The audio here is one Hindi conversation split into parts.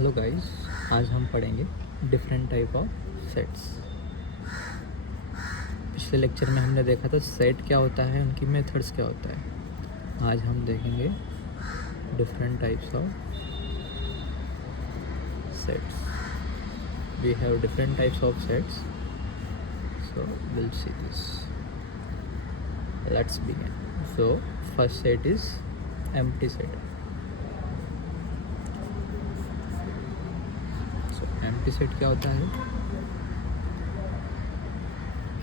हेलो गाइस, आज हम पढ़ेंगे डिफरेंट टाइप ऑफ सेट्स। पिछले लेक्चर में हमने देखा था सेट क्या होता है, उनकी मेथड्स क्या होता है। आज हम देखेंगे different types of sets. We have different types of sets, so will see this. Let's begin. So first set is empty set. Empty set क्या होता है?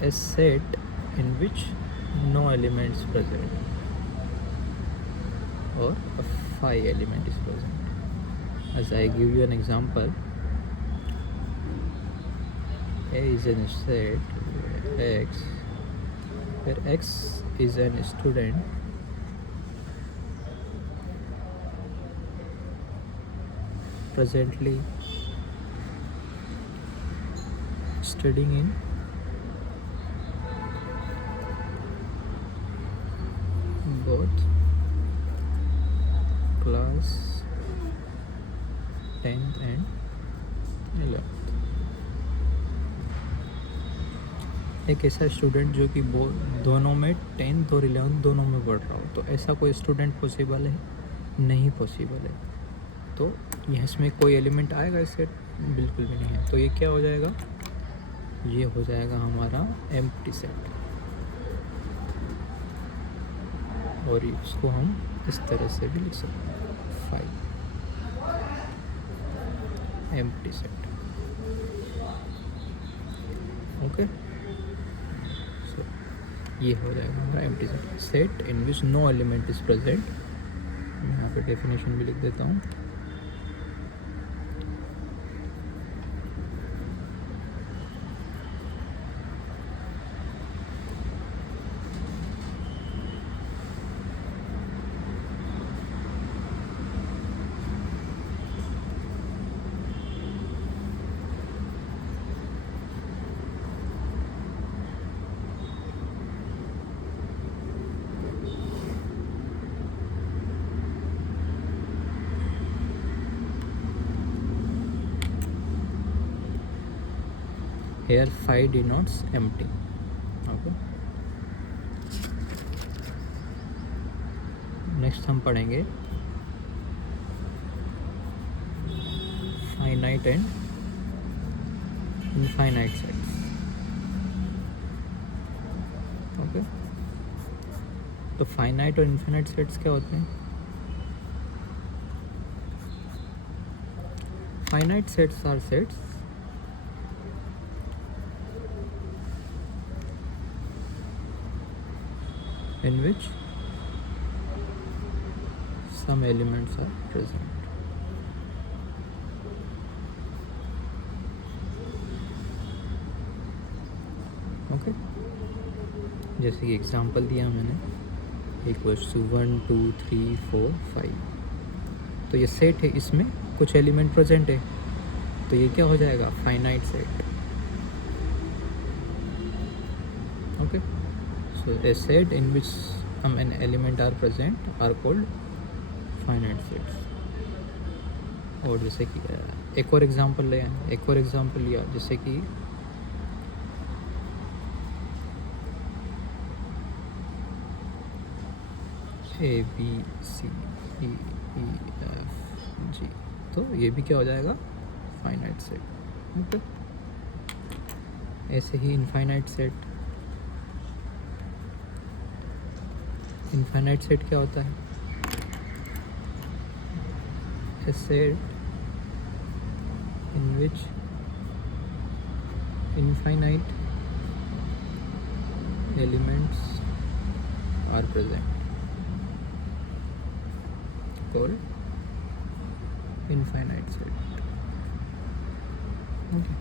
A set in which no elements present or a phi element is present. As I give you an example, A is in a set where X is an student presently studying in both class 10th and 11th। एक ऐसा स्टूडेंट जो कि दोनों में 10th और 11th दोनों में पढ़ रहा हो, तो ऐसा कोई स्टूडेंट पॉसिबल है? नहीं पॉसिबल है। तो यह इसमें कोई एलिमेंट आएगा इस सेट? बिल्कुल भी नहीं है। तो ये क्या हो जाएगा? ये हो जाएगा हमारा एम्प्टी सेट। और इसको हम इस तरह से भी लिख सकते हैं, five empty set. Okay, so ये हो जाएगा हमारा empty set. Set in which no element is present. यहाँ पे डेफिनेशन भी लिख देता हूँ। Here phi denotes empty. Okay. Next हम पढ़ेंगे finite and infinite sets. Okay, तो फाइनाइट और इनफाइनाइट सेट्स क्या होते हैं? Finite sets are sets in which some elements are present. Okay, जैसे कि एग्जांपल दिया मैंने, इक्वल्स टू 1 2 3 4 5। तो ये सेट है, इसमें कुछ एलिमेंट प्रेजेंट है, तो ये क्या हो जाएगा? Finite set. Okay, so a set in which an element are present are called finite sets। और जैसे कि एक और एग्जांपल लिया, जैसे कि A B C E E F G, तो ये भी क्या हो जाएगा? Finite set. ओके, ऐसे ही इनफाइनाइट सेट। इनफाइनाइट सेट क्या होता है? A set in which infinite elements are present called infinite set। okay,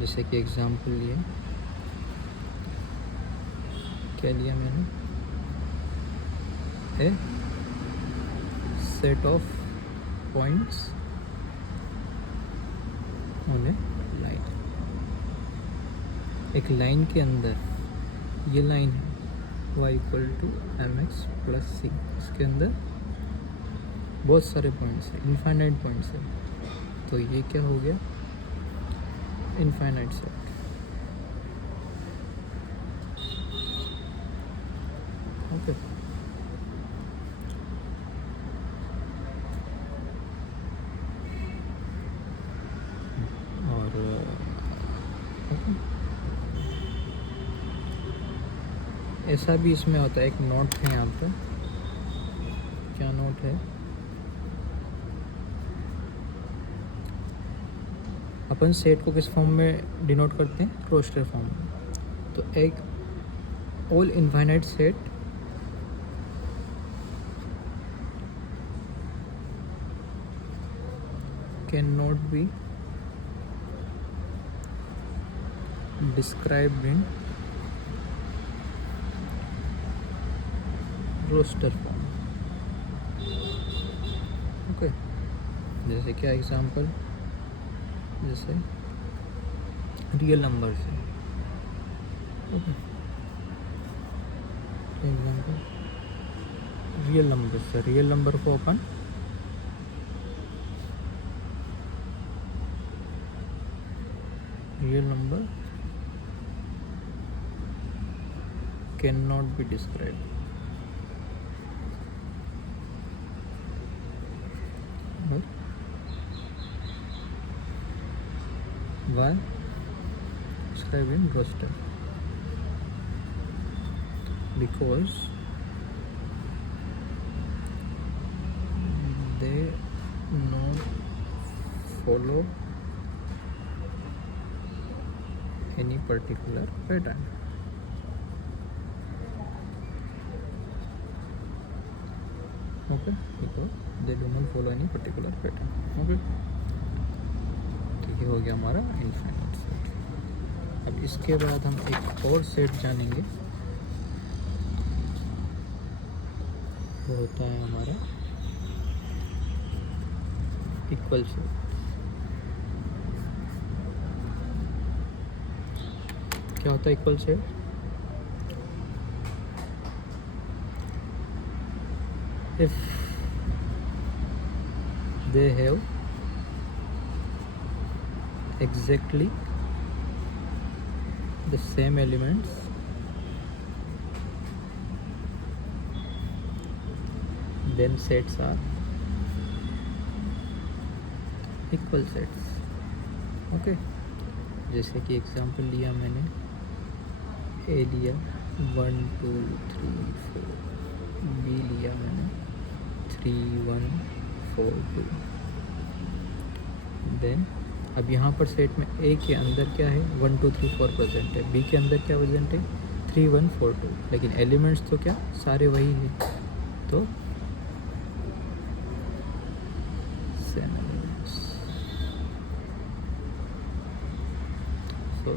जैसे कि एग्जांपल लिए, क्या लिया मैंने? A set of points on a line। एक लाइन के अंदर, ये लाइन है y equal to mx plus C, इसके अंदर बहुत सारे पॉइंट्स हैं, इनफाइनाइट पॉइंट्स हैं। तो ये क्या हो गया, इनफाइनाइट सेट। ओके, और ओके, ऐसा भी इसमें होता है। एक नोट है यहाँ पे, क्या नोट है, अपन सेट को किस फॉर्म में डिनोट करते हैं, रोस्टर फॉर्म में। तो एक all infinite set can not be described in roster form. Okay, जैसे क्या एग्जांपल, जैसे रियल नंबर से। ओके, एग्जांपल रियल नंबर से, रियल नंबर को अपन real number can not be described. Why? Describe in roster. Because they not follow any particular pattern. Okay, because they do not follow any particular pattern. Okay, तो ये हो गया हमारा इनफाइनाइट सेट। अब इसके बाद हम एक और सेट जानेंगे, वो होता है हमारा इक्वल सेट। क्या होता है equal set? If they have exactly the same elements, then sets are equal sets. Okay, जैसे कि एग्जांपल लिया मैंने, ए लिया 1 2 3 4, बी लिया मैंने 3 1 4 2। देन अब यहाँ पर सेट में ए के अंदर क्या है, 1 2 3 4 प्रेजेंट है, बी के अंदर क्या प्रेजेंट है, 3 1 4 2, लेकिन एलिमेंट्स तो क्या सारे वही है, तो same elements. So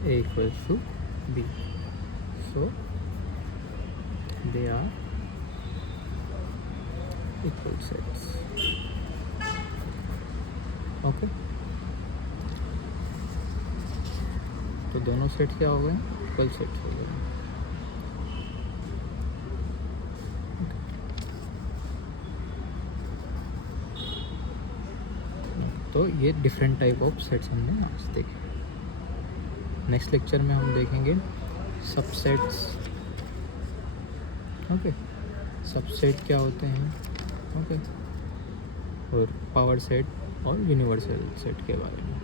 A equals to B, so they are equal sets. Okay, तो दोनों सेट क्या हो गए, इक्वल सेट हो गए। तो ये डिफरेंट टाइप ऑफ सेट्स हमने आज देखे। नेक्स्ट लेक्चर में हम देखेंगे सबसेट्स। ओके, सबसेट क्या होते हैं, ओके, और पावर सेट और यूनिवर्सल सेट के बारे में।